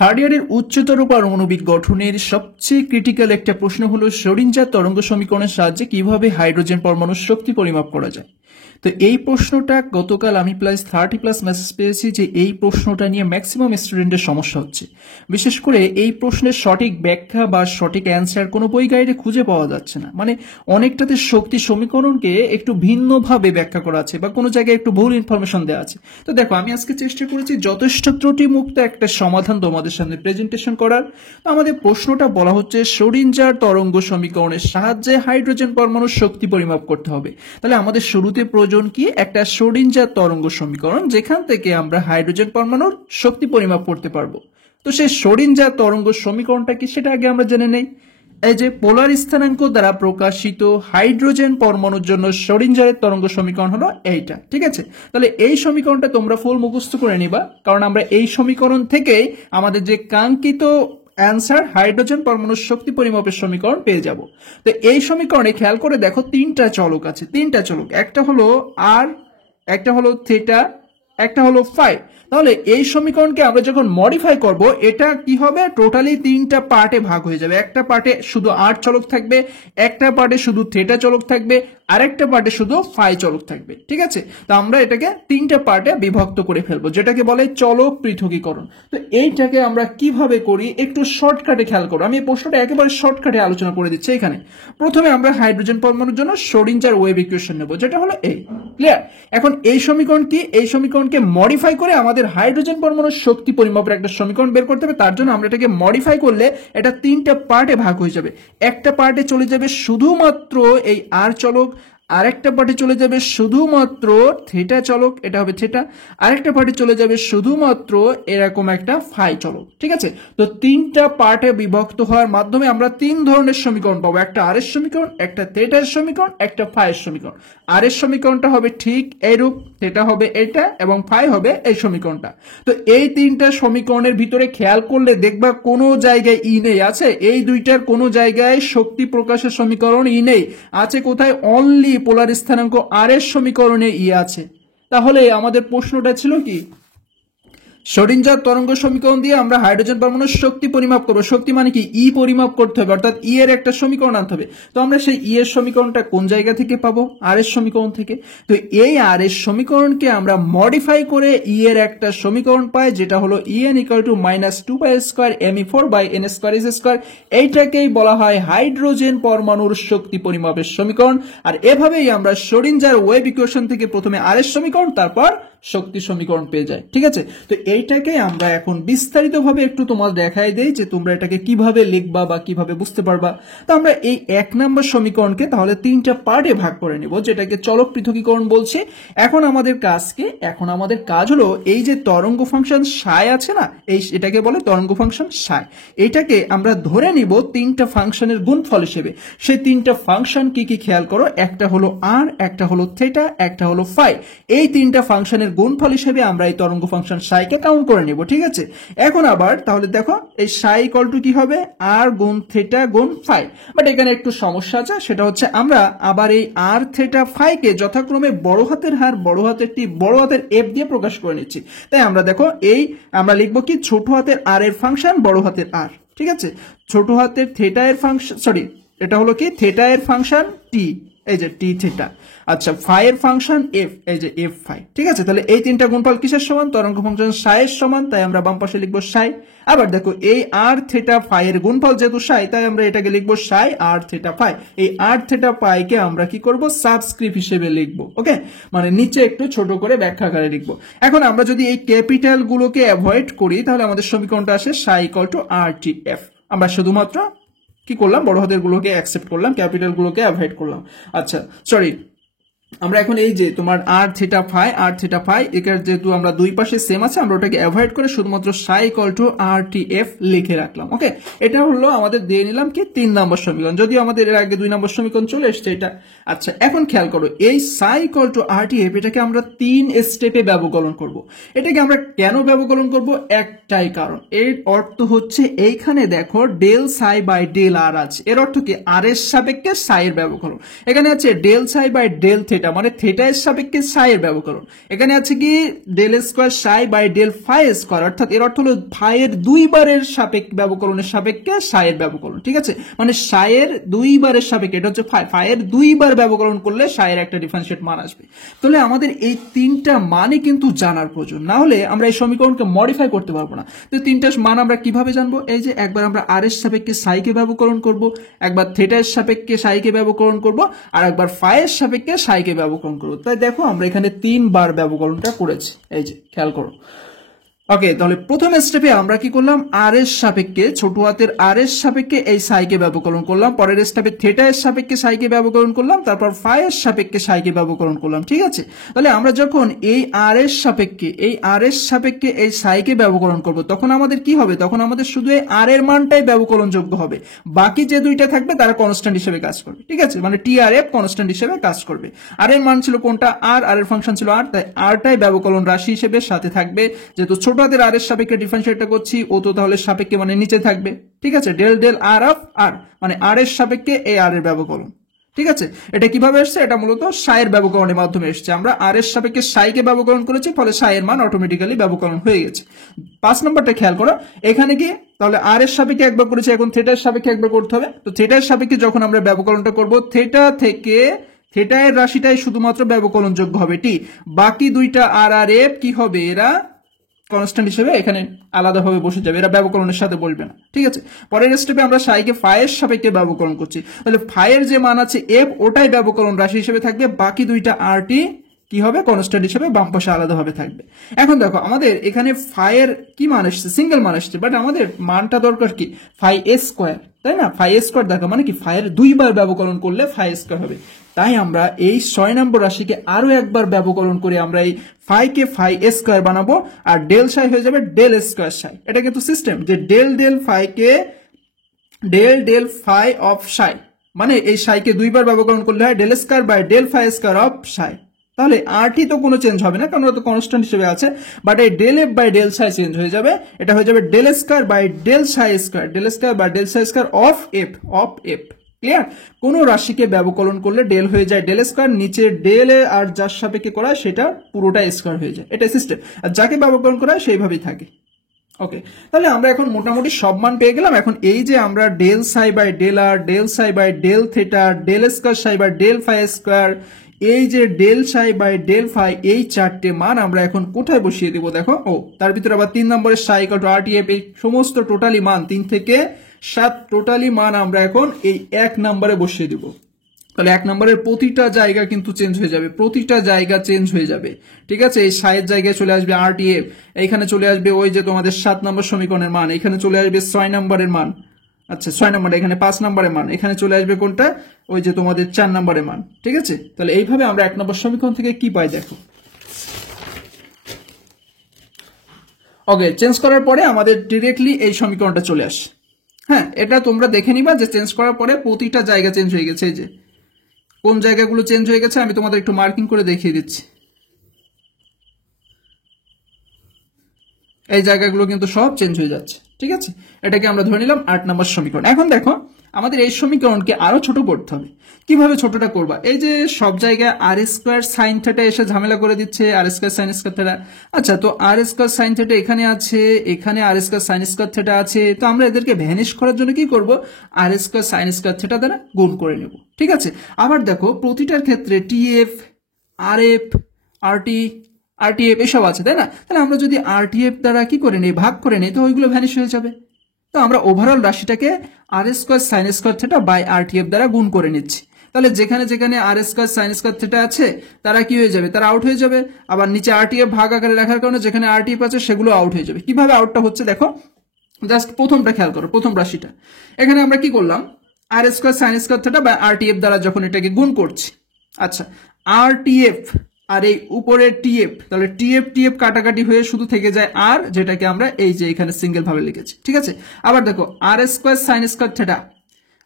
Third ইয়ারের উচ্চতর পারমাণবিক গঠনের সবচেয়ে ক্রিটিক্যাল একটা প্রশ্ন হলো শ্রোডিঞ্জার তরঙ্গ সমীকরণের সাহায্যে কিভাবে হাইড্রোজেন পরমাণুর শক্তি পরিমাপ করা যায়। তো এই প্রশ্নটা গতকাল আমি +30+ মেসেজ পেয়েছি যে এই প্রশ্নটা নিয়ে ম্যাক্সিমাম স্টুডেন্টের সমস্যা হচ্ছে। বিশেষ করে এই প্রশ্নের সঠিক ব্যাখ্যা বা সঠিক অ্যান্সার কোনো বই গাইডে খুঁজে পাওয়া যাচ্ছে না। মানে অনেকটাতে শক্তি সমীকরণকে একটু ভিন্নভাবে ব্যাখ্যা করা আছে বা কোনো জায়গায় একটু ভুল ইনফরমেশন দেওয়া আছে। তো দেখো, আমি আজকে চেষ্টা করেছি যথেষ্ট ত্রুটিমুক্ত একটা সমাধান তোমাদের সামনে প্রেজেন্টেশন করার। তো আমাদের প্রশ্নটা বলা হচ্ছে শ্রোডিঞ্জার তরঙ্গ সমীকরণের সাহায্যে হাইড্রোজেন পরমাণুর শক্তি পরিমাপ করতে হবে। তাহলে আমাদের শুরুতে প্রয়োজন কি? একটা শ্রোডিঞ্জার তরঙ্গ সমীকরণ যেখান থেকে আমরা হাইড্রোজেন পরমাণুর শক্তি পরিমাপ করতে পারবো। তো সেই শ্রোডিঞ্জার তরঙ্গ সমীকরণটা কি সেটা আগে আমরা জেনে নেই। এই যে পোলার স্থানাঙ্ক দ্বারা প্রকাশিত হাইড্রোজেন পরমাণুর জন্য শ্রোডিঞ্জারের তরঙ্গ সমীকরণ হলো এইটা, ঠিক আছে? তাহলে এই সমীকরণটা তোমরা ফুল মুখস্থ করে নিবা, কারণ আমরা এই সমীকরণ থেকেই আমাদের যে কাঙ্ক্ষিত অ্যান্সার হাইড্রোজেন পরমাণুর শক্তি পরিমাপের সমীকরণ পেয়ে যাব। তো এই সমীকরণে খেয়াল করে দেখো তিনটা চলক আছে, তিনটা চলক, একটা হলো আর, একটা হলো থিটা, একটা হলো ফাই। তাহলে এই সমীকরণকে আমরা যখন মডিফাই করব এটা কি হবে? টোটালি তিনটা পার্টে ভাগ হয়ে যাবে। একটা পার্টে শুধু আর চলক থাকবে, একটা পার্টে শুধু থিটা চলক থাকবে, আরেকটা পার্টে শুধু ফাই চলক থাকবে, ঠিক আছে? তো আমরা এটাকে তিনটা পার্টে বিভক্ত করে ফেলবো, যেটাকে বলে চলক পৃথকীকরণ। তো এইটাকে আমরা কিভাবে করি একটু শর্টকাটে খেয়াল করো। আমি এই প্রশ্নটা একেবারে শর্টকাটে আলোচনা করে দিচ্ছি। এখানে প্রথমে আমরা হাইড্রোজেন পরমাণুর জন্য শ্রোডিঞ্জার ওয়েভ ইকুয়েশন নেব, যেটা হলো এই, ক্লিয়ার? এখন এই সমীকরণ কি? এই সমীকরণকে মডিফাই করে আমাদের হাইড্রোজেন পরমাণুর শক্তি পরিমাপের একটা সমীকরণ বের করতে হবে। তার জন্য আমরা এটাকে মডিফাই করলে এটা তিনটা পার্টে ভাগ হয়ে যাবে। একটা পার্টে চলে যাবে শুধুমাত্র এই আর চলক, আরেকটা পার্টে চলে যাবে শুধুমাত্র থিটা চলক, এটা হবে থিটা, আরেকটা পার্টে চলে যাবে শুধুমাত্র এরকম একটা ফাই চলক, ঠিক আছে? তো তিনটা পার্টে বিভক্ত হওয়ার মাধ্যমে আমরা তিন ধরনের সমীকরণ পাবো, একটা আর এর সমীকরণ, একটা থিটার সমীকরণ, একটা ফাইয়ের সমীকরণ। আর এর সমীকরণটা হবে ঠিক এইরূপ, থিটা হবে এটা, এবং ফাই হবে এই সমীকরণটা। তো এই তিনটা সমীকরণের ভিতরে খেয়াল করলে দেখবা কোনো জায়গায় ই নেই, আছে? এই দুইটার কোনো জায়গায় শক্তি প্রকাশের সমীকরণ ই নেই, আছে কোথায়? অনলি পোলার স্থানাঙ্ক আর এর সমীকরণে ই আছে। তাহলে আমাদের প্রশ্নটা ছিল কি? শ্রোডিঞ্জার তরঙ্গ সমীকরণ দিয়ে আমরা হাইড্রোজেন পরমাণুর শক্তি পরিমাপ করবো। শক্তি মানে কি? ই পরিমাপ করতে হবে, অর্থাৎ ই এর একটা সমীকরণ আনতে হবে। তো আমরা সেই ই এর সমীকরণটা কোন জায়গা থেকে পাবো? আর এর সমীকরণ থেকে। তো এই আর এর সমীকরণকে আমরা মডিফাই করে ই এর একটা সমীকরণ পাই, যেটা হলো en = -2π² me4/n²² এইটাকেই বলা হয় হাইড্রোজেন পরমাণুর শক্তি পরিমাপের সমীকরণ। আর এভাবেই আমরা শ্রোডিঞ্জার ওয়েভ ইকুয়েশন থেকে প্রথমে আর এর সমীকরণ, তারপর শক্তি সমীকরণ পেয়ে যাই, ঠিক আছে? তো এইটাকে আমরা এখন বিস্তারিতভাবে একটু তোমার দেখাই দেই যে তোমরা এটাকে কিভাবে লিখবা বা কিভাবে বুঝতে পারবা। তো আমরা এই 1 নম্বর সমীকরণকে তাহলে তিনটা পার্টে ভাগ করে নেব, যেটাকে চলক পৃথকীকরণ বলছে। এখন আমাদের কাজ কি? এখন আমাদের কাজ হলো এই যে তরঙ্গ ফাংশন সাই আছে না, এটাকে বলে তরঙ্গ ফাংশন সাই। এটাকে আমরা ধরে নিব তিনটা ফাংশনের গুণফল হিসেবে। সেই তিনটা ফাংশন কি কি খেয়াল করো, একটা হলো আর, একটা হলো থিটা, একটা হলো ফাই। এই তিনটা ফাংশনের গুণফল হিসেবে আমরা এই তরঙ্গ ফাংশন সাইকে কাউন্ট করে নিব, ঠিক আছে? এখন আবার তাহলে দেখো এই সাই = কি হবে? আর গুণ থিটা গুণ ফাই। বাট এখানে একটু সমস্যা আছে, সেটা হচ্ছে আমরা আবার এই আর থিটা ফাইকে যথাক্রমে বড় হাতের হার, বড় হাতের টি, বড় হাতের এফ দিয়ে প্রকাশ করে নিচ্ছি। তাই আমরা দেখো এই আমরা লিখবো কি? ছোট হাতের আর এর ফাংশন, বড় হাতের আর, ঠিক আছে? ছোট হাতের থিটা এর ফাংশন, সরি এটা হলো কি? থিটা এর ফাংশন টি, এই যে টি থিটা। আচ্ছা, ফাই এর ফাংশন এফ, এই যে এফ ফাই, ঠিক আছে? তাহলে এই তিনটা গুণফল কিসের সমান? তরঙ্গ ফাংশন সাই এর সমান, তাই আমরা বাম পাশে লিখবো সাই। আবার দেখো এই আর থিটা ফাই এর গুণফল যেহেতু সাই, তাই আমরা এটাকে লিখবো সাই আর থিটা ফাই। এই আর থিটা ফাইকে আমরা কি করব? সাবস্ক্রিপ্ট হিসেবে লিখবো, ওকে? মানে নিচে একটু ছোট করে ব্যাখ্যা আকারে লিখবো। এখন আমরা যদি এই ক্যাপিটাল গুলোকে অ্যাভয়েড করি তাহলে আমাদের সমীকরণটা আসে সাই = RTF। আমরা শুধুমাত্র কি করলাম? বড় হাতের গুলোকে অ্যাকসেপ্ট করলাম, ক্যাপিটাল গুলোকে অ্যাভয়েড করলাম। আচ্ছা, সরি, আমরা এখন এই যে তোমার আর থিটা ফাই এটার যেহেতু আমরা দুই পাশে সেম আছে, আমরা ওটাকে অ্যাভয়েড করে শুধুমাত্র সাই = RTF লিখে রাখলাম, ওকে? এটা হলো আমাদের দিয়ে নিলাম কি? 3 নম্বর সমীকরণ, যদিও আমাদের এর আগে 2 নম্বর সমীকরণ চলে এসছে এটা। আচ্ছা, এখন খেয়াল করো এই সাই = RTF এটাকে আমরা 3 স্টেপে ব্যবকলন করব। এটাকে আমরা কেন ব্যবকলন করব? একটাই কারণ, এর অর্থ হচ্ছে এইখানে দেখো ডেল সাই বাই ডেল আর আছে। এর অর্থ কি? আর এর সাপেক্ষে সাই এর ব্যবকলন। এখানে আছে del psi by del theta, theta, মানে থেটা এর সাপেক্ষে সাই এর ব্যবকলন। এখানে আছে কি del square psi by del phi square, অর্থাৎ এর অর্থ হলো ফাই এর 2 বারের সাপেক্ষে ব্যবকলনের সাপেক্ষে সাই এর ব্যবকলন। ঠিক আছে, মানে সাই এর 2 বারের সাপেক্ষে, এটা হচ্ছে ফাই এর 2 বার ব্যবকলন করলে সাই এর একটা ডিফারেন্সিয়েট মান আসবে। তাহলে আমাদের এই তিনটা মানে কিন্তু জানার প্রয়োজন, না হলে আমরা এই সমীকরণকে মডিফাই করতে পারবো না। তো তিনটা মান আমরা কিভাবে জানবো? এই যে একবার আমরা আর এর সাপেক্ষে সাইকে ব্যবকলন করব, একবার থেটা এর সাপেক্ষে সাইকে ব্যবকলন করব, আর একবার ফাই এর সাপেক্ষে সাইকে ব্যবকলন করব। তাই দেখো আমরা এখানে 3 বার ব্যবকলনটা করেছি, এই যে খেয়াল করো। ওকে, তাহলে প্রথম স্টেপে আমরা কি করলাম, আর এর সাপেক্ষে ছোট হাতের আর এর সাপেক্ষে এই সাইকে ব্যবকলন করলাম, পরের স্টেপে থেটা এর সাপেক্ষে সাইকে ব্যবকলন করলাম, তারপর ফাই এর সাপেক্ষে সাইকে ব্যবকলন করলাম। ঠিক আছে, তাহলে আমরা যখন এই আর এর সাপেক্ষে এই সাইকে ব্যবকলন করব, তখন আমাদের কি হবে? তখন আমাদের শুধু এই আর এর মানটাই ব্যবকলনযোগ্য হবে, বাকি যে দুইটা থাকবে তারা কনস্ট্যান্ট হিসেবে কাজ করবে। ঠিক আছে, মানে টি আর এফ কনস্ট্যান্ট হিসেবে কাজ করবে। আর এর মান ছিল কোনটা? আর এর ফাংশন ছিল আর, তাই আরটাই ব্যবকলন রাশি হিসেবে সাথে থাকবে। যেহেতু ছোট হাতের আর এর সাপেক্ষে ডিফারেন্সিয়েটটা করছি, ও তো তাহলে সাপেক্ষে মানে নিচে থাকবে। ঠিক আছে, ডেল ডেল আর অফ আর, মানে আর এর সাপেক্ষে এই আর এর ব্যবকলন। ঠিক আছে, এটা কিভাবে এসছে? এটা মূলত সাইয়ের ব্যবকলনের মাধ্যমে এসছে। আমরা আর এর সাপেক্ষে সাইকে ব্যবকলন করেছি, ফলে সাইয়ের মান অটোমেটিক্যালি ব্যবকলন হয়ে গেছে। 5 নম্বরটা খেয়াল করো, এখানে কি তাহলে আর এর সাপেক্ষে একবার করেছি, এখন থেটা এর সাপেক্ষে একবার করতে হবে। তো থেটা এর সাপেক্ষে যখন আমরা ব্যবকলনটা করব, থেটা থেকে থেটা এর রাশিটাই শুধুমাত্র ব্যবকলনযোগ্য হবে টি, বাকি দুইটা আর আর এফ কি হবে? এরা কনস্ট্যান্ট হিসেবে এখানে আলাদাভাবে বসে যাবে, এরা ব্যবকলনের সাথে বসবে না। ঠিক আছে, পরের স্টেপে আমরা সাইকে ফাই এর সাপেক্ষে ব্যবকলন করছি, তাহলে ফাই এর যে মান আছে এফ, ওটাই ব্যবকলন রাশি হিসেবে থাকবে, বাকি দুইটা আর টি কি হবে? কনস্ট্যান্ট হিসেবে বাম পাশে আলাদাভাবে থাকবে। এখন দেখো আমাদের এখানে ফাই এর কি মান আসছে? সিঙ্গেল মান আসছে, বাট আমাদের মানটা দরকার কি? ফাই এ স্কোয়ার, তাই না? ফাই এ স্কোয়ার দেখো, মানে কি ফাই এর 2 বার ব্যবকলন করলে ফাই স্কোয়ার হবে। তাই আমরা এই 6 নম্বর রাশিকে আরো একবার ব্যবকলন করে আমরা এই ফাই কে ফাই এ স্কোয়ার বানাবো, আর ডেল সাই হয়ে যাবে ডেল স্কোয়ার সাই। এটা কিন্তু সিস্টেম যে ডেল ডেল ফাই কে del del phi of psi, মানে এই সাইকে 2 বার ব্যবকলন করলে হয় del square by del phi square of psi. তাহলে আরটি তো কোনো চেঞ্জ হবে না, কারণ ওটা তো কনস্ট্যান্ট হিসেবে আছে, বাট এই del F by del psi change হয়ে যাবে। এটা হয়ে যাবে del square by del psi square, del square by del psi square of F, of F. Clear? কোন রাশিকে ব্যবকলন করলে ডেল হয়ে যায় ডেল স্কোয়ার, নিচে ডেল আর যার সাপেক্ষে করা সেটা পুরোটা স্কোয়ার হয়ে যায়, এটা সিস্টেম। আর যাকে ব্যবকলন করা সেইভাবেই থাকে। ওকে, তাহলে আমরা এখন মোটামুটি সব মান পেয়ে গেলাম। এখন এই যে আমরা del psi by del r, del psi by del theta, del square psi by del phi square, এই যে del psi by del phi, এই চারটে মান আমরা এখন কোথায় বসিয়ে দেবো? দেখো, ও তার ভিতরে আবার 3 নম্বরের psi equal to R T F, এই সমস্ত টোটালি মান 3 থেকে 7 টোটালি মান আমরা এখন এই 1 নম্বরে বসিয়ে দিব। তাহলে 1 নম্বরের প্রতিটা জায়গা কিন্তু চেঞ্জ হয়ে যাবে, প্রতিটা জায়গা চেঞ্জ হয়ে যাবে। ঠিক আছে, এই সাইয়ের জায়গায় চলে আসবে আর টি এফ, এইখানে চলে আসবে ওই যে তোমাদের 7 নম্বর সমীকরণের মান, এখানে চলে আসবে 6 নম্বরের মান, আচ্ছা 6 নম্বর, এখানে 5 নম্বরের মান, এখানে চলে আসবে কোনটা? ওই যে তোমাদের 4 নম্বরের মান। ঠিক আছে, তাহলে এইভাবে আমরা 1 নম্বর সমীকরণ থেকে কি পাই দেখো। ওকে, চেঞ্জ করার পরে আমাদের ডিরেক্টলি এই সমীকরণটা চলে আসে। হ্যাঁ, এটা তোমরা দেখে নিবা যে চেঞ্জ করার পরে প্রতিটা জায়গা চেঞ্জ হয়ে গেছে। এই যে কোন জায়গাগুলো চেঞ্জ হয়ে গেছে আমি তোমাদের একটু মার্কিং করে দেখিয়ে দিচ্ছি। এই জায়গাগুলো কিন্তু সব চেঞ্জ হয়ে যাচ্ছে। ঠিক আছে, এটাকে আমরা ধরে নিলাম 8 নম্বর সমীকরণ। এখন দেখো আমাদের এই সমীকরণকে আরো ছোট করতে হবে। কিভাবে ছোটটা করবা? এই যে সব জায়গায় আর স্কোয়ার সাইন থেটা এসে ঝামেলা করে দিচ্ছে, আর স্কোয়ার সাইন স্কোয়ার থেটা। আচ্ছা, তো আর স্কোয়ার সাইন থেটা এখানে আছে, এখানে আর স্কোয়ার সাইন স্কোয়ার থেটা আছে, তো আমরা এদেরকে ভ্যানিশ করার জন্য কি করব? আর স্কোয়ার সাইন স্কোয়ার থেটা দ্বারা গুণ করে নেব। ঠিক আছে, আবার দেখো প্রতিটার ক্ষেত্রে টি এফ, আর এফ, আর টি এফ এসব আছে, তাই না? তাহলে আমরা যদি আর টি এফ দ্বারা কি করে নেই, ভাগ করে নেই, তো ওইগুলো ভ্যানিশ হয়ে যাবে। তো আমরা ওভারঅল রাশিটাকে r square sine square theta by r T f দ্বারা গুণ করে নিচ্ছি। তাহলে যেখানে যেখানে r square sine square theta আছে তারা কি হয়ে যাবে? তারা আউট হয়ে যাবে। আবার নিচে আর টি এফ ভাগ আকারে রাখার কারণে যেখানে আর টি এফ আছে সেগুলো আউট হয়ে যাবে। কিভাবে আউটটা হচ্ছে দেখো, জাস্ট প্রথমটা খেয়াল করো, প্রথম রাশিটা। এখানে আমরা কি করলাম? R square sine square theta by r T f দ্বারা যখন এটাকে গুণ করছি, আচ্ছা আর টি এফ আর এই উপরে টিএফ, তাহলে টিএফ কাটাকাটি হয়ে শুধু থেকে যায় আর, যেটাকে আমরা এই যে এখানে সিঙ্গেল ভাবে লিখেছি। ঠিক আছে, আবার দেখো আর স্কোয়ার সাইন স্কোয়ার থেটা,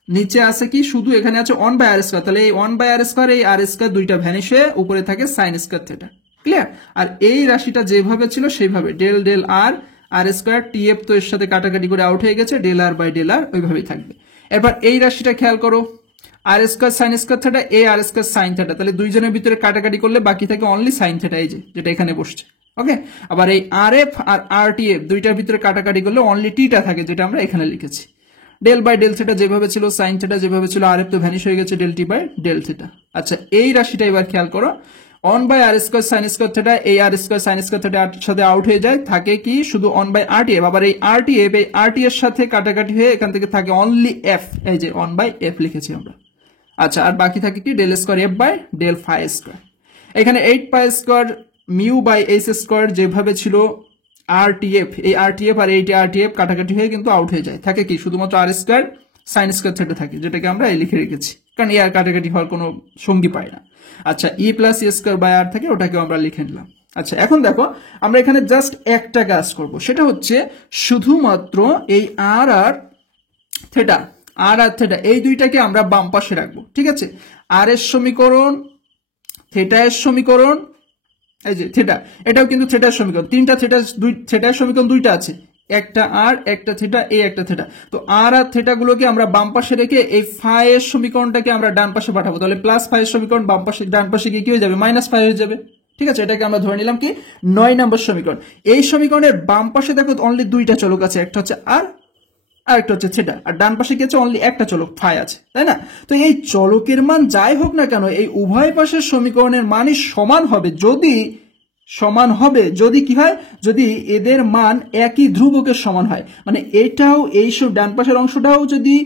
নিচে আছে কি শুধু এখানে আছে 1 বাই আর স্কোয়ার, তাহলে এই 1 বাই আর স্কোয়ার, এই আর স্কোয়ার দুইটা ভ্যানিশ হয়ে উপরে থাকে সাইন স্কোয়ার থেটা। ক্লিয়ার? আর এই রাশিটা যেভাবে ছিল সেইভাবে ডেল ডেল আর স্কোয়ার, টিএফ তো এর সাথে কাটাকাটি করে আউট হয়ে গেছে, ডেল আর বাই ডেল আর ওইভাবেই থাকবে। এবার এই রাশিটা খেয়াল করো, আর স্কয়ার সাইন স্কয়ার থিটা এ আর স্কয়ার সাইন থিটা, তাহলে দুইজনের ভিতরে কাটাকাটি করলে বাকি থাকে অনলি সাইন থিটা, এই যে যেটা এখানে বসছে। ওকে, আবার এই আর এফ আর আর টি এফ দুইটার ভিতরে কাটাকাটি করলে অনলি টিটা থাকে, যেটা আমরা এখানে লিখেছি। ডেল বাই ডেল থিটা যেভাবে ছিল, সাইন থিটা যেভাবে ছিল, আর এফ তো ভ্যানিশ হয়ে গেছে, del T by del theta. আচ্ছা, এই রাশিটা এবার খেয়াল করো, 1 by r square sine square theta, এই r square sine square theta সাথে আউট হয়ে যায়, থাকে কি শুধু 1 বাই আর টি এফ। আবার এই আর টি এফ এই আর টি এর সাথে কাটাকাটি হয়ে এখান থেকে থাকে অনলি এফ, এই যে 1 বাই এফ লিখেছি আমরা। আচ্ছা, আর বাকি থাকে কি del square F by del phi square. এখানে 8 pi square mu by H square যেভাবে ছিল আর টি এফ, এই আর টি এফ আর এইটি আর টি এফ কাটাকাটি হয়ে কিন্তু আউট হয়ে যায়, থাকে কি শুধুমাত্র আর স্কয়ার সাইন স্কয়ার থিটা থাকে, যেটাকে আমরা এই লিখে রেখেছি, কারণ এই আর কাটাকাটি হওয়ার কোনো সঙ্গী পায় না। আচ্ছা, ই প্লাস ই স্কয়ার বাই আর থাকে, ওটাকেও আমরা লিখে নিলাম। আচ্ছা, এখন দেখো আমরা এখানে জাস্ট একটা কাজ করব, সেটা হচ্ছে শুধুমাত্র এই আর আর থিটা, আর আর থিটা এই দুইটাকে আমরা বাম পাশে রাখবো, ঠিক আছে। আর এর সমীকরণ, থিটা এর সমীকরণ, এই যে থিটা, এটাও কিন্তু থিটার সমীকরণ, তিনটা থিটার সমীকরণ দুইটা আছে, একটা আর একটা থিটা, এই একটা থিটা। তো আর আর থিটা গুলোকে আমরা বাম পাশে রেখে এই ফাই এর সমীকরণটাকে আমরা ডান পাশে পাঠাবো, তাহলে প্লাস ফাই এর সমীকরণ বাম পাশে, ডান পাশে গিয়ে কি হয়ে যাবে, মাইনাস ফাই হয়ে যাবে, ঠিক আছে। এটাকে আমরা ধরে নিলাম কি 9 নম্বর সমীকরণ। এই সমীকরণের বাম পাশে দেখো অনলি দুইটা চলক আছে, একটা হচ্ছে আর একটা হচ্ছে থিটা, আর ডান পাশে গেছে অনলি একটা চলক ফাই আছে, তাই না। তো এই চলকের মান যাই হোক না কেন, এই উভয় পাশের সমীকরণের মানই সমান হবে, যদি কি হয়, যদি এদের মান একই ধ্রুবকের সমান হয়, মানে এটাও এই ডান পাশের অংশটাও যদি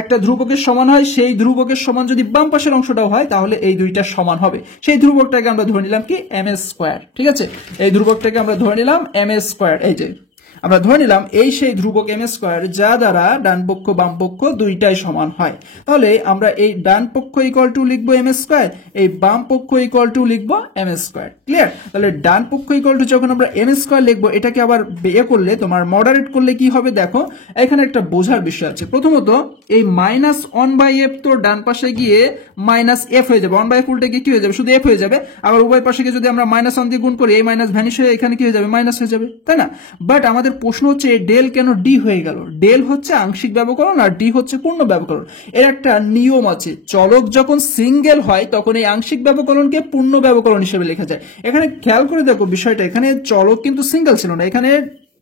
একটা ধ্রুবকের সমান হয়, সেই ধ্রুবকের সমান যদি বাম পাশের অংশটাও হয়, তাহলে এই দুইটা সমান হবে। সেই ধ্রুবকটাকে আমরা ধরে নিলাম কি এম এ স্কয়ার, ঠিক আছে। এই ধ্রুবকটাকে আমরা ধরে নিলাম এম এ স্কয়ার, এই যে আমরা ধরে নিলাম এই সেই ধ্রুবক এম স্কয়ার, যা দ্বারা ডান পক্ষ বাম পক্ষ দুইটাই সমান হয়। তাহলে আমরা এই ডান পক্ষ ইকুয়াল টু লিখবো এম স্কয়ার, এই বাম পক্ষ ইকুয়াল টু লিখবো এম স্কয়ার, ক্লিয়ার। তাহলে ডান পক্ষ ইকুয়াল টু যখন আমরা এম স্কয়ার লিখবো, এটাকে আবার বিয়ে করলে, তোমার মডারেট করলে কি হবে দেখো, এখানে একটা বোঝার বিষয় আছে। প্রথমত এই মাইনাস 1 বাই এফ তো ডান পাশে গিয়ে মাইনাস এফ হয়ে যাবে, 1 বাই এফ উল্টে গিয়ে কি হয়ে যাবে, শুধু এফ হয়ে যাবে। আবার উভয় পাশে গিয়ে যদি আমরা মাইনাস 1 দিয়ে গুণ করি, এই মাইনাস ভ্যানিশ হয়ে এখানে কি হয়ে যাবে, মাইনাস হয়ে যাবে, তাই না। বাট আমাদের প্রশ্ন হচ্ছে ডেল কেন ডি হয়ে গেল। ডেল হচ্ছে আংশিক ব্যবকলন আর ডি হচ্ছে পূর্ণ ব্যবকলন। এর একটা নিয়ম আছে, চলক যখন সিঙ্গেল হয় তখন এই আংশিক ব্যবকলনকে পূর্ণ ব্যবকলন হিসেবে লেখা যায়। এখানে খেয়াল করে দেখো বিষয়টা, এখানে চলক কিন্তু সিঙ্গেল ছিল না, এখানে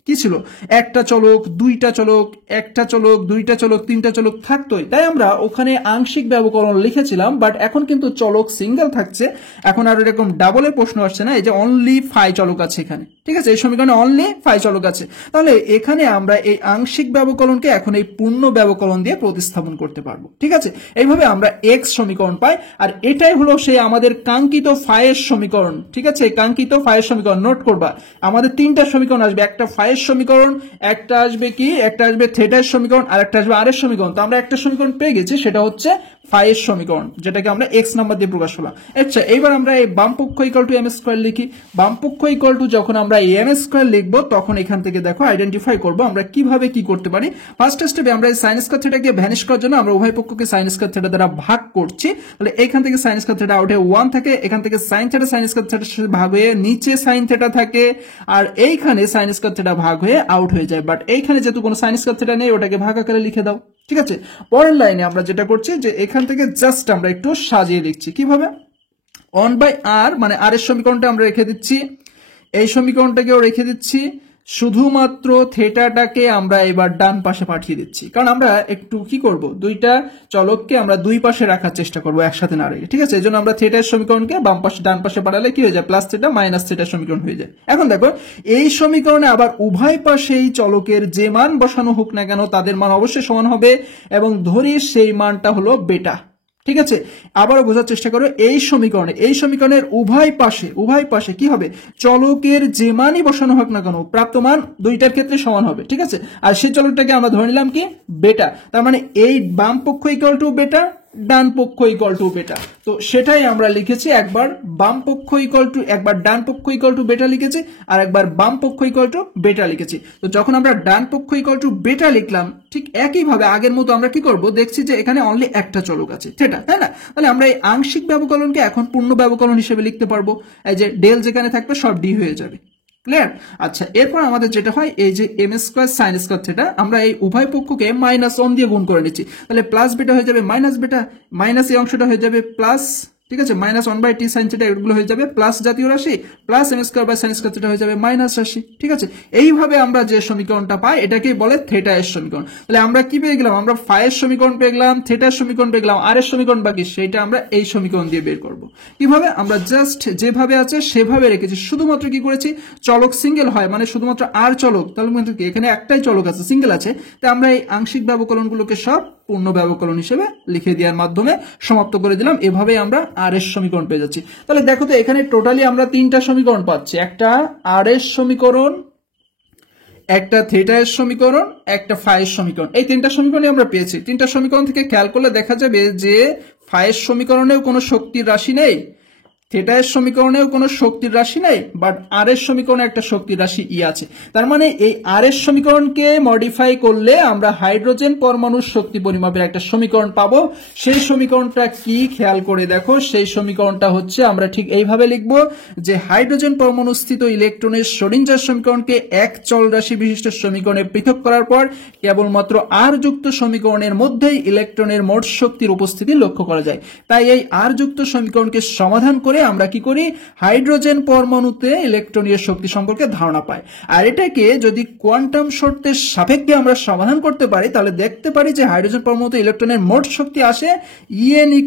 কি ছিল, একটা চলক, দুইটা চলক, একটা চলক, দুইটা চলক, তিনটা চলক থাকতোই, তাই আমরা ওখানে আংশিক ব্যবকলন লিখেছিলাম। বাট এখন কিন্তু চলক সিঙ্গেল থাকছে, এখন আর এরকম ডাবলের প্রশ্ন আসছে না, এই যে অনলি ফাই চলক আছে এখানে, ঠিক আছে। এই সমীকরণে অনলি ফাই চলক আছে, তাহলে এখানে আমরা এই আংশিক ব্যবকলনকে এখন এই পূর্ণ ব্যবকলন দিয়ে প্রতিস্থাপন করতে পারবো, ঠিক আছে। এইভাবে আমরা এক্স সমীকরণ পাই, আর এটাই হলো সেই আমাদের কাঙ্ক্ষিত ফাইয়ের সমীকরণ, ঠিক আছে। কাঙ্ক্ষিত ফাইয়ের সমীকরণ নোট করবা, আমাদের তিনটা সমীকরণ আসবে, একটা ফাইয়ের সমীকরণ, একটা আসবে কি, একটা আসবে থিটার সমীকরণ, আর একটা আসবে আর এর সমীকরণ। তো আমরা একটা সমীকরণ পেয়ে গেছি, সেটা হচ্ছে ফাইয়ের সমীকরণ, যেটাকে আমরা এক্স নাম্বার দিয়ে প্রকাশ করলাম। আচ্ছা, এইবার আমরা এই বাম পক্ষ ইকুয়াল টু এম স্কয়ার লিখি। বাম পক্ষ ইকুয়াল টু যখন আমরা এম স্কয়ার লিখবো, তখন এখান থেকে দেখো আইডেন্টিফাই করবো আমরা কিভাবে কি করতে পারি। ফার্স্ট স্টেপে আমরা এই সাইন স্কয়ার থিটাকে ভ্যানিশ করার জন্য আমরা উভয় পক্ষকে সাইন স্কয়ার থিটা দ্বারা ভাগ করছি। তাহলে এখান থেকে সাইন স্কয়ার থিটা আউট হয়ে 1 থাকে, এখান থেকে সাইন থিটা সাইন স্কয়ার থিটার সাথে ভাগ হয়ে নিচে সাইন থিটা থাকে, আর এইখানে সাইন স্কয়ার থিটা ভাগ হয়ে আউট হয়ে যায়। বাট এইখানে যেহেতু কোনো সাইন স্কয়ার থিটা নেই, ওটাকে ভাগ আকারে লিখে দাও, ঠিক আছে। পরের লাইনে আমরা যেটা করছি, যে এখান থেকে জাস্ট আমরা একটু সাজিয়ে লিখছি, কিভাবে 1 বাই আর, মানে আর এর সমীকরণটা আমরা রেখে দিচ্ছি, এই সমীকরণটাকেও রেখে দিচ্ছি, শুধুমাত্র থিটাটাকে আমরা এবার ডান পাশে পাঠিয়ে দিচ্ছি, কারণ আমরা একটু কি করব, দুইটা চলককে আমরা দুই পাশে রাখার চেষ্টা করব, একসাথে না রেখে, ঠিক আছে। এই জন্য আমরা থিটার সমীকরণকে বাম পাশে ডান পাশে পাঠালে কি হয়ে যায়, প্লাস থিটা মাইনাস থিটার সমীকরণ হয়ে যায়। এখন দেখো এই সমীকরণে আবার উভয় পাশেই চলকের যে মান বসানো হোক না কেন, তাদের মান অবশ্যই সমান হবে, এবং ধরি সেই মানটা হলো বেটা, ঠিক আছে। আবারও বোঝার চেষ্টা করো, এই সমীকরণের উভয় পাশে কি হবে, চলকের যে মানই বসানো হোক না কেন, প্রাপ্ত মান দুইটার ক্ষেত্রে সমান হবে, ঠিক আছে। আর সেই চলকটাকে আমরা ধরে নিলাম কি বেটা, তার মানে এই বাম পক্ষ ইকুয়াল টু বেটা, ডান পক্ষ ইকুয়াল টু বেটা। তো সেটাই আমরা লিখেছি, একবার বাম পক্ষ ইকুয়াল টু, একবার ডান পক্ষ ইকুয়াল টু বেটা লিখেছি, আর একবার বাম পক্ষ ইকুয়াল টু বেটা লিখেছি। তো যখন আমরা ডান পক্ষ ইকুয়াল টু বেটা লিখলাম, ঠিক একইভাবে আগের মতো আমরা কি করব, দেখছি যে এখানে অনলি একটা চলক আছে থিটা, তাই না। তাহলে আমরা এই আংশিক ব্যবকলনকে এখন পূর্ণ ব্যবকলন হিসেবে লিখতে পারবো, এই যে ডেল যেখানে থাকবে সব ডি হয়ে যাবে, ক্লিয়ার? আচ্ছা, এরপর আমাদের যেটা হয় এই যে M square sine square theta, আমরা এই উভয় পক্ষকে -1 দিয়ে গুণ করে নিচ্ছি, তাহলে প্লাস বেটা হয়ে যাবে মাইনাস বেটা, মাইনাস এই অংশটা হয়ে যাবে প্লাস, ঠিক আছে, -1/t sin থিটা এগুলো হয়ে যাবে প্লাস জাতীয় রাশি, plus M square by sine square theta হয়ে যাবে মাইনাস রাশি। ঠিক আছে, এইভাবে আমরা যে সমীকরণটা পাই এটাকেই বলে থিটা এর সমীকরণ। তাহলে আমরা কি পেয়ে গেলাম? আমরা ফাই এর সমীকরণ পেয়ে গেলাম, থিটার সমীকরণ পেয়ে গেলাম, আর এর সমীকরণ বাকি সেইটা আমরা এই সমীকরণ দিয়ে বের করব। কিভাবে? আমরা জাস্ট যেভাবে আছে সেভাবে রেখেছি, শুধুমাত্র কি করেছি, চলক সিঙ্গেল হয় মানে শুধুমাত্র আর চলক, তাহলে কি এখানে একটাই চলক আছে, সিঙ্গেল আছে, তাই আমরা এই আংশিক ব্যবকলনগুলোকে সব পূর্ণ ব্যবকলন হিসেবে লিখে দেওয়ার মাধ্যমে সমাপ্ত করে দিলাম। এভাবেই আমরা আর এর সমীকরণ পেয়ে যাচ্ছি। তাহলে দেখো তো এখানে টোটালি আমরা তিনটা সমীকরণ পাচ্ছি, একটা আর এর সমীকরণ, একটা থিটা এর সমীকরণ, একটা ফাই এর সমীকরণ। এই তিনটা সমীকরণই আমরা পেয়েছি। তিনটা সমীকরণ থেকে খেয়াল করলে দেখা যাবে যে ফাই এর সমীকরণেও কোনো শক্তির রাশি নেই, থিটা এর সমীকরণেও কোনো শক্তির রাশি নেই, বাট আর এর সমীকরণে একটা শক্তির রাশি ই আছে। তার মানে এই আর এর সমীকরণকে মডিফাই করলে আমরা হাইড্রোজেন পরমাণুর শক্তি পরিমাপের একটা সমীকরণ পাবো। সেই সমীকরণটা কি খেয়াল করে দেখো, সেই সমীকরণটা হচ্ছে আমরা ঠিক এইভাবে লিখব যে হাইড্রোজেন পরমাণু স্থিত ইলেকট্রনের শ্রোডিঞ্জার সমীকরণকে এক চল রাশি বিশিষ্ট সমীকরণে পৃথক করার পর কেবলমাত্র আর যুক্ত সমীকরণের মধ্যেই ইলেকট্রনের মোট শক্তির উপস্থিতি লক্ষ্য করা যায়। তাই এই আর যুক্ত সমীকরণকে সমাধান করে আমরা কি করি, হাইড্রোজেন পরমাণুতে ইলেকট্রনীয় শক্তি সম্পর্কে ধারণা পাই। আর এটাকে যদি কোয়ান্টাম শর্তের সাপেক্ষে আমরা সমাধান করতে পারি তাহলে দেখতে পারি যে হাইড্রোজেন পরমাণুতে ইলেকট্রনের মোট শক্তি আসে En =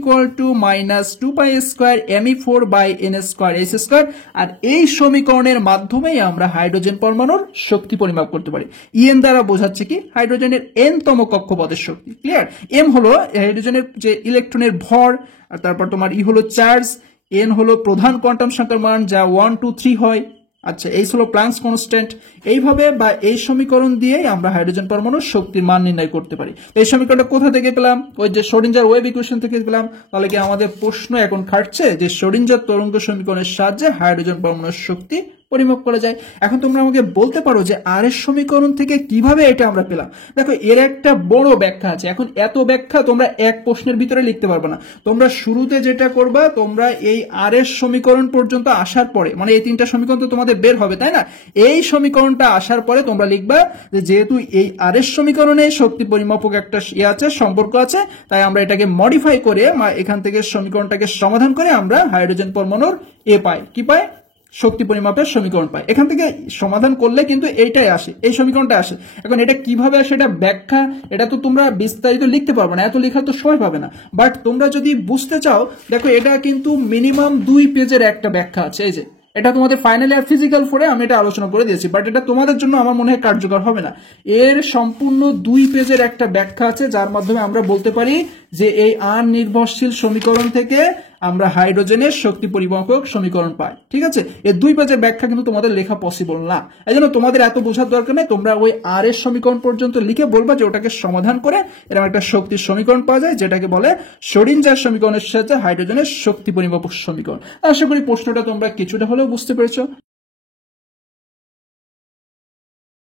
-2πa²me4/n²h²। আর এই সমীকরণের মাধ্যমেই আমরা হাইড্রোজেন পরমাণুর শক্তি পরিমাপ করতে পারি। En দ্বারা বোঝাচ্ছে কি, হাইড্রোজেনের n তম কক্ষপথের শক্তি। ক্লিয়ার? m হলো হাইড্রোজেনের যে ইলেকট্রনের ভর, আর তারপর তোমার ই হলো চার্জ, n হলো প্রধান কোয়ান্টাম সংখ্যার মান যা 1, 2, 3 হয়। আচ্ছা, এই হলো প্ল্যাঙ্কস কনস্ট্যান্ট। এইভাবে বা এই সমীকরণ দিয়েই আমরা হাইড্রোজেন পরমাণুর শক্তির মান নির্ণয় করতে পারি। এই সমীকরণটা কোথা থেকে পেলাম? ওই যে শ্রোডিঞ্জার ওয়েভ ইকুয়েশন থেকে পেলাম। তাহলে কি আমাদের প্রশ্ন এখন খাটছে যে শ্রোডিঞ্জার তরঙ্গ সমীকরণের সাহায্যে হাইড্রোজেন পরমাণুর শক্তি পরিমাপ করা যায়। এখন তোমরা আমাকে বলতে পারো যে আর এর সমীকরণ থেকে কিভাবে এটা আমরা পেলাম? দেখো, এর একটা বড় ব্যাখ্যা আছে। এখন এত ব্যাখ্যা তোমরা এক প্রশ্নের ভিতরে লিখতে পারবে না। তোমরা শুরুতে যেটা করবা, তোমরা এই আর এর সমীকরণ পর্যন্ত আসার পরে, মানে এই তিনটা সমীকরণ তো তোমাদের বের হবে, তাই না? এই সমীকরণটা আসার পরে তোমরা লিখবা যে যেহেতু এই আর এর সমীকরণে শক্তি পরিমাপক একটা আছে, সম্পর্ক আছে, তাই আমরা এটাকে মডিফাই করে এখান থেকে সমীকরণটাকে সমাধান করে আমরা হাইড্রোজেন পরমাণুর এ পাই, কি পাই, শক্তি পরিমাপের সমীকরণ পাই। এখান থেকে সমাধান করলে কিন্তু এইটাই আসে, এই সমীকরণটা আসে। এখন এটা কিভাবে আসে, এটা ব্যাখ্যা, এটা তো তোমরা বিস্তারিত লিখতে পারবে না, এত লেখা তো সময় পাবে না। বাট তোমরা যদি বুঝতে চাও, দেখো এটা কিন্তু মিনিমাম 2 পেজের একটা ব্যাখ্যা আছে। এই যে এটা তোমাদের ফাইনাল ইয়ার ফিজিক্যাল 4-এ আমি এটা আলোচনা করে দিয়েছি, বাট এটা তোমাদের জন্য আমার মনে হয় কার্যকর হবে না। এর সম্পূর্ণ 2 পেজের একটা ব্যাখ্যা আছে, যার মাধ্যমে আমরা বলতে পারি যে এই আর নির্ভরশীল সমীকরণ থেকে আমরা হাইড্রোজেনের শক্তি পরিমাপক সমীকরণ পাই। ঠিক আছে, এই 2 পেজের ব্যাখ্যা কিন্তু তোমাদের লেখা পসিবল না। এই জন্য তোমাদের এত বোঝার দরকার নেই। তোমরা ওই আর এর সমীকরণ পর্যন্ত লিখে বলবা যে ওটাকে সমাধান করে এরকম একটা শক্তির সমীকরণ পাওয়া যায়, যেটাকে বলে শ্রোডিঞ্জার সমীকরণের সাথে হাইড্রোজেনের শক্তি পরিমাপক সমীকরণ। আশা করি প্রশ্নটা তোমরা কিছুটা হলেও বুঝতে পেরেছো।